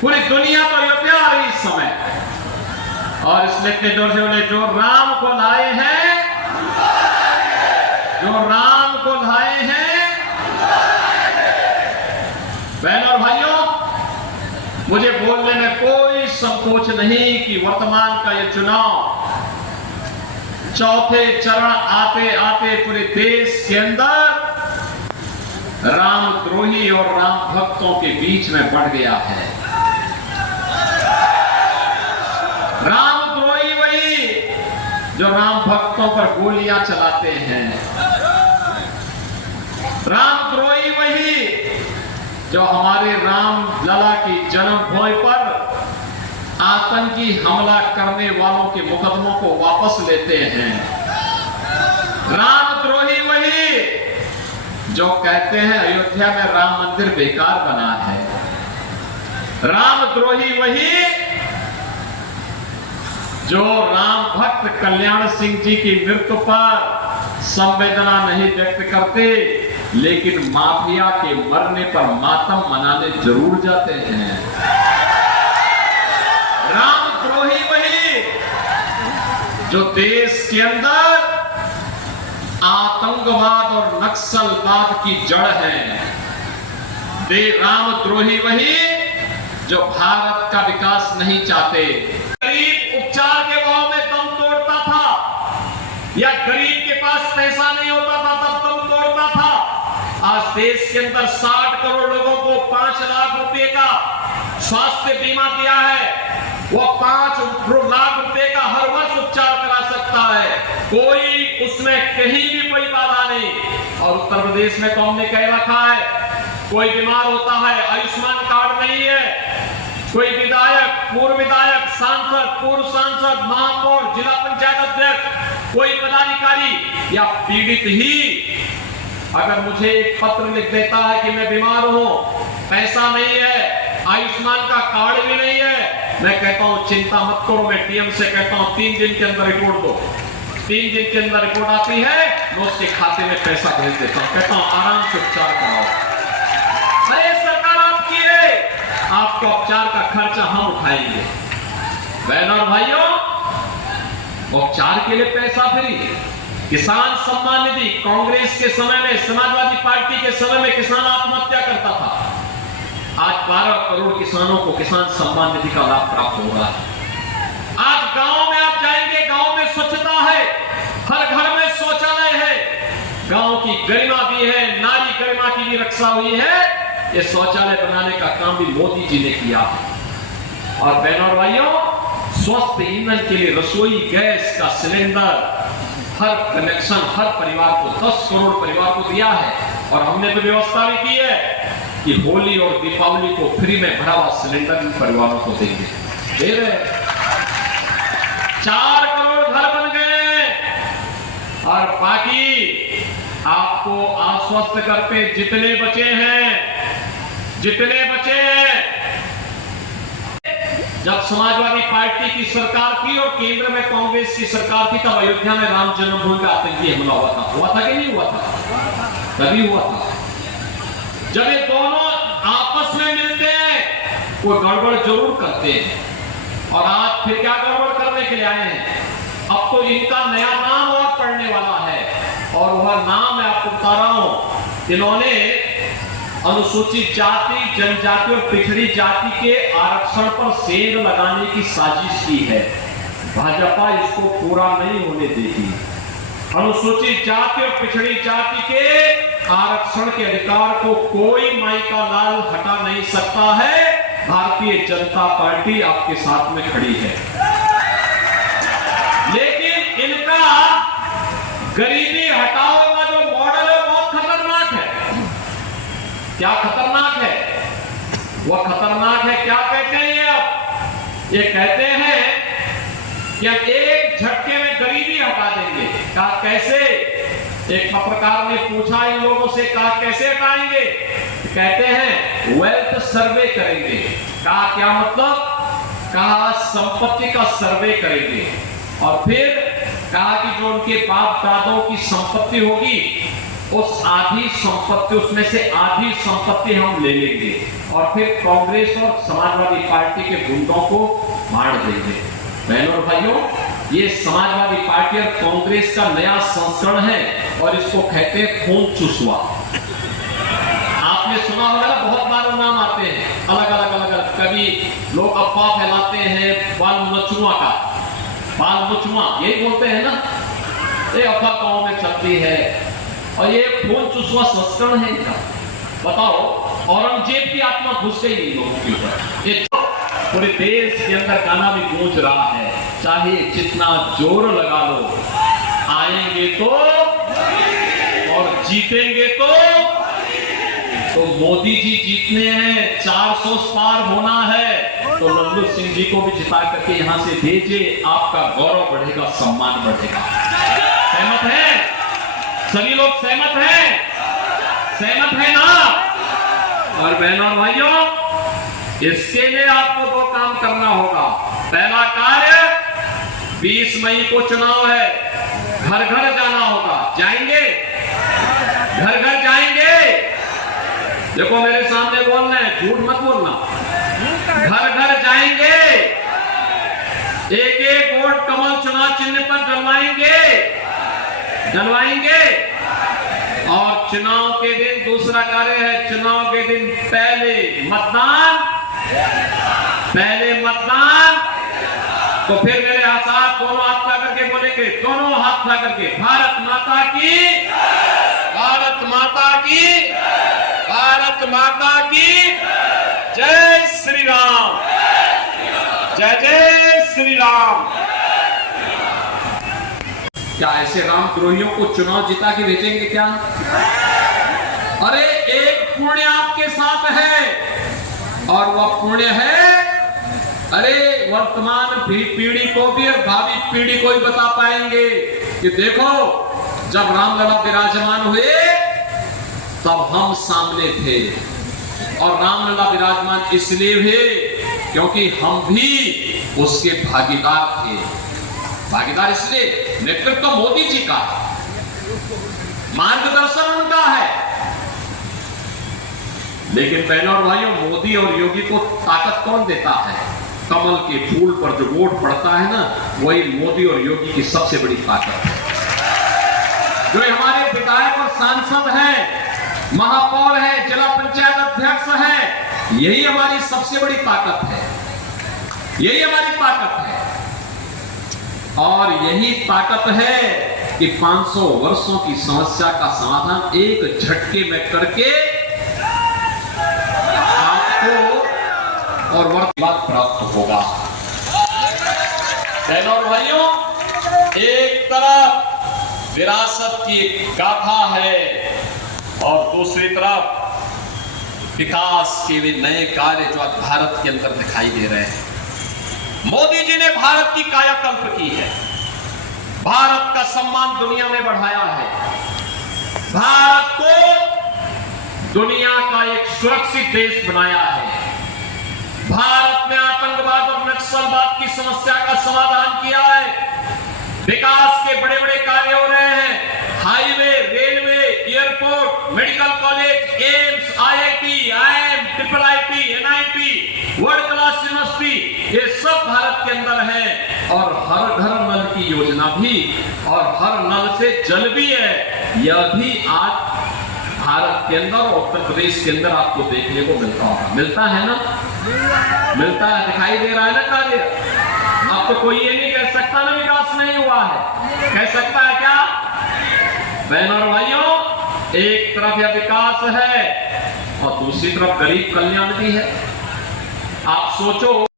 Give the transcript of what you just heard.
पूरी दुनिया तो अयोध्या आ रही इस समय, और इसमें इतने जोर से बोले जो राम को लाए हैं, जो राम को लाए हैं। बहन और भाइयों, मुझे बोलने में कोई संकोच नहीं कि वर्तमान का ये चुनाव चौथे चरण आते आते पूरे देश के अंदर रामद्रोही और राम भक्तों के बीच में बढ़ गया है। रामद्रोही वही जो राम भक्तों पर गोलियां चलाते हैं, रामद्रोही वही जो हमारे राम लला की जन्मभूमि पर आतंकी हमला करने वालों के मुकदमों को वापस लेते हैं। रामद्रोही वही जो कहते हैं अयोध्या में राम मंदिर बेकार बना है। रामद्रोही वही जो राम भक्त कल्याण सिंह जी की मृत्यु पर संवेदना नहीं व्यक्त करते, लेकिन माफिया के मरने पर मातम मनाने जरूर जाते हैं। रामद्रोही वही जो देश के अंदर आतंकवाद और नक्सलवाद की जड़ है। रामद्रोही वही जो भारत का विकास नहीं चाहते। गरीब उपचार के भाव में दम तोड़ता था, या गरीब के पास पैसा नहीं होता था तब दम तोड़ता था। आज देश के अंदर 60 करोड़ लोगों को 5 लाख रुपए का स्वास्थ्य बीमा दिया है। वो 5 लाख रुपए का हर वर्ष उपचार करा सकता है, कोई उसमें कहीं भी कोई बाधा नहीं। और उत्तर प्रदेश में तो हमने कह रखा है, कोई बीमार होता है आयुष्मान कार्ड नहीं है, कोई विधायक, पूर्व विधायक, सांसद, पूर्व सांसद, महापौर, जिला पंचायत अध्यक्ष, कोई पदाधिकारी या पीड़ित ही अगर मुझे एक पत्र लिख देता है कि मैं बीमार हूं, पैसा नहीं है, आयुष्मान का कार्ड भी नहीं है, मैं कहता हूं चिंता मत करो। मैं डीएम से कहता हूं 3 दिन के अंदर रिपोर्ट दो। 3 दिन के अंदर रिपोर्ट आती है, मैं उसके खाते में पैसा भेज देता हूं, कहता हूं आराम से उपचार कराओ। अरे सरकार आपकी है, आपका उपचार का खर्चा हम उठाएंगे। बहन और भाइयों, उपचार के लिए पैसा फ्री। किसान सम्मान निधि कांग्रेस के समय में, समाजवादी पार्टी के समय में किसान आत्महत्या करता था, आज 12 करोड़ किसानों को किसान सम्मान निधि का लाभ प्राप्त हो रहा है। आज गांव में आप जाएंगे, गांव में स्वच्छता है, हर घर में शौचालय है, गांव की गरिमा भी है, नारी गरिमा की भी रक्षा हुई है। ये शौचालय बनाने का काम भी मोदी जी ने किया है। और बहनों और भाइयों, स्वस्थ ईंधन के लिए रसोई गैस का सिलेंडर हर कनेक्शन हर परिवार को 10 करोड़ परिवार को दिया है। और हमने तो व्यवस्था भी की है कि होली और दीपावली को फ्री में भरा हुआ सिलेंडर इन परिवारों को देंगे। दे रहे 4 करोड़ घर बन गए। और बाकी आपको आश्वस्त करते, जितने बचे हैं, जब समाजवादी पार्टी की सरकार थी और केंद्र में कांग्रेस की सरकार थी, तब अयोध्या में राम जन्मभूमि का आतंकी हमला हुआ था कि नहीं हुआ था? तभी हुआ था। जब ये दोनों आपस में मिलते हैं, वो गड़बड़ जरूर करते हैं। और आज फिर क्या गड़बड़ करने के लिए आए हैं? अब तो इनका नया नाम और पढ़ने वाला है, और वह नाम मैं आपको बता रहा हूं। इन्होंने अनुसूचित जाति, जनजाति और पिछड़ी जाति के आरक्षण पर सेंध लगाने की साजिश की है। भाजपा इसको पूरा नहीं होने देगी। अनुसूचित जाति और पिछड़ी जाति के आरक्षण के अधिकार को कोई माई का लाल हटा नहीं सकता है। भारतीय जनता पार्टी आपके साथ में खड़ी है। लेकिन इनका गरीबी हटाओ का जो मॉडल है बहुत खतरनाक है। क्या खतरनाक है? वह खतरनाक है, क्या कहते हैं ये? अब ये कहते हैं कि हम एक झटके में गरीबी हटा देंगे। कहा कैसे? एक पत्रकार ने पूछा इन लोगों से, कहा कैसे हटाएंगे? कहते हैं वेल्थ सर्वे करेंगे। कहा क्या मतलब? कहा संपत्ति का सर्वे करेंगे। और फिर कहा कि जो उनके बाप दादों की संपत्ति होगी उस आधी संपत्ति, उसमें से आधी संपत्ति हम ले लेंगे और फिर कांग्रेस और समाजवादी पार्टी के गुंडों को मार देंगे। बहनों और भाइयों, ये समाजवादी पार्टी और कांग्रेस का नया संस्करण है और इसको कहते हैं खून चूसवा। आपने सुना होगा, बहुत बार नाम आते हैं अलग अलग। कभी लोग अफवाह फैलाते हैं बाल मचुआ का, बाल मचुआ यही बोलते हैं ना, ये अफवाह गांव में चलती है और ये खून चूसवा संस्करण है इनका। बताओ, औरंगजेब की आत्मा घुस गई इन लोगों के ऊपर। ये पूरे देश के अंदर गाना भी गूंज रहा है, चाहे जितना जोर लगा लो, आएंगे तो और जीतेंगे तो मोदी जी जीतने हैं, 400 पार होना है, तो लल्लू सिंह जी को भी जिता करके यहां से भेजिए, आपका गौरव बढ़ेगा, सम्मान बढ़ेगा। सहमत है? सभी लोग सहमत हैं? सहमत है ना? और बहनों और भाइयों, इसके लिए आपको 2 काम करना होगा। पहला कार्य, 20 मई को चुनाव है, घर घर जाना होगा। जाएंगे? घर घर जाएंगे? देखो मेरे सामने बोलना है, झूठ मत बोलना। घर घर जाएंगे, एक एक वोट कमल चुनाव चिन्ह पर डलवाएंगे। और चुनाव के दिन दूसरा कार्य है, चुनाव के दिन पहले मतदान, तो फिर मेरे हाथ दोनों हाथ उठा करके बोलेंगे, दोनों हाथ उठा करके, भारत माता की, भारत माता की, भारत माता की जय श्री राम, जय जय श्री राम। क्या ऐसे रामद्रोहियों को चुनाव जिता के भेजेंगे क्या? अरे एक पुण्य आपके साथ है और वह पुण्य है, अरे वर्तमान पीढ़ी को भी और भावी पीढ़ी को भी बता पाएंगे कि देखो, जब रामलला विराजमान हुए तब हम सामने थे, और रामलला विराजमान इसलिए हुए क्योंकि हम भी उसके भागीदार थे। भागीदार इसलिए, नेतृत्व तो मोदी जी का है, मार्गदर्शन उनका है, लेकिन बहनों और भाइयों, मोदी और योगी को ताकत कौन देता है? कमल के फूल पर जो वोट पड़ता है ना, वही मोदी और योगी की सबसे बड़ी ताकत है। जो हमारे विधायक और सांसद हैं, महापौर है, जिला पंचायत अध्यक्ष है, यही हमारी सबसे बड़ी ताकत है, यही हमारी ताकत है। और यही ताकत है कि 500 वर्षों की समस्या का समाधान एक झटके में करके आपको और वर्तमान प्राप्त होगा। बहनों और भाइयों, एक तरफ विरासत की गाथा है और दूसरी तरफ विकास के भी नए कार्य जो आज भारत के अंदर दिखाई दे रहे हैं। मोदी जी ने भारत की कायाकल्प की है, भारत का सम्मान दुनिया में बढ़ाया है, भारत को दुनिया का एक सुरक्षित देश बनाया है, भारत में आतंकवाद और नक्सलवाद की समस्या का समाधान किया है, विकास के बड़े बड़े कार्य हो रहे हैं, highway, railway, airport, medical college, AIIMS, IIT, IIM, IIIT, NIT, world class university, ये सब भारत के अंदर है। और हर घर नल की योजना भी, और हर नल से जल भी है, यह भी आज भारत के अंदर और उत्तर प्रदेश के अंदर आपको देखने को मिलता होगा। मिलता है ना? मिलता है, दिखाई दे रहा है ना कार्य। अब तो कोई ये नहीं कह सकता ना विकास नहीं हुआ है, कह सकता है क्या? बहनों और भाइयों, एक तरफ यह विकास है और दूसरी तरफ गरीब कल्याण भी है। आप सोचो,